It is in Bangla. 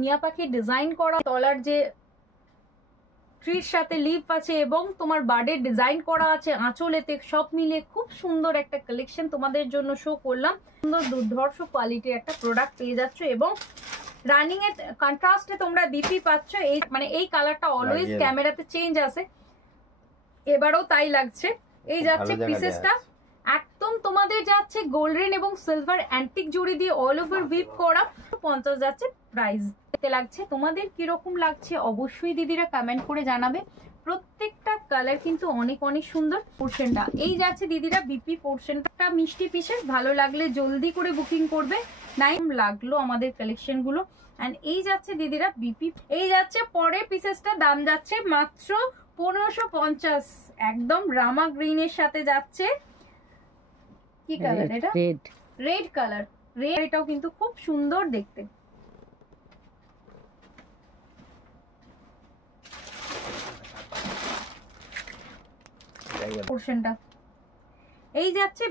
টিয়া পাখি ডিজাইন করা, তলার যে ট্রির সাথে লিফ আছে এবং তোমার বার্ডের ডিজাইন করা আছে আঁচলেতে, সব মিলে খুব সুন্দর একটা কালেকশন তোমাদের জন্য শো করলাম। সুন্দর দুর্ধর্ষ কোয়ালিটির একটা প্রোডাক্ট পেয়ে যাচ্ছ এবং রানিং এর কন্ট্রাস্টে তোমরা বিপি পাচ্ছ। এই মানে এই কালারটা অলওয়েজ ক্যামেরাতে চেঞ্জ আসে, এবারও তাই লাগছে। এই যাচ্ছে পিসেসটা, একদম তোমাদের যাচ্ছে গোল্ডেন এবং সিলভার অ্যান্টিক জুড়ি দিয়ে অল ওভার উইপ করা। 50 যাচ্ছে প্রাইস। লাগছে তোমাদের কিরকম লাগছে অবশ্যই দিদিরা কমেন্ট করে জানাবে। প্রত্যেকটা কালার কিন্তু অনেক অনেক সুন্দর। পোর্শনটা এই যাচ্ছে দিদিরা বিপি পোর্শনটা মিষ্টি পিসের, ভালো লাগলে জলদি করে বুকিং করবে। নাইম লাগলো আমাদের কালেকশন গুলো। এন্ড এই যাচ্ছে দিদিরা বিপি, এই যাচ্ছে পরের পিসেসটা, দাম যাচ্ছে মাত্র 1550। একদম রামা গ্রিনের সাথে যাচ্ছে। কি কালার এটা? Red, red colour. রেড, এটাও কিন্তু খুব সুন্দর দেখতে। পোর্শনটা এই যাচ্ছে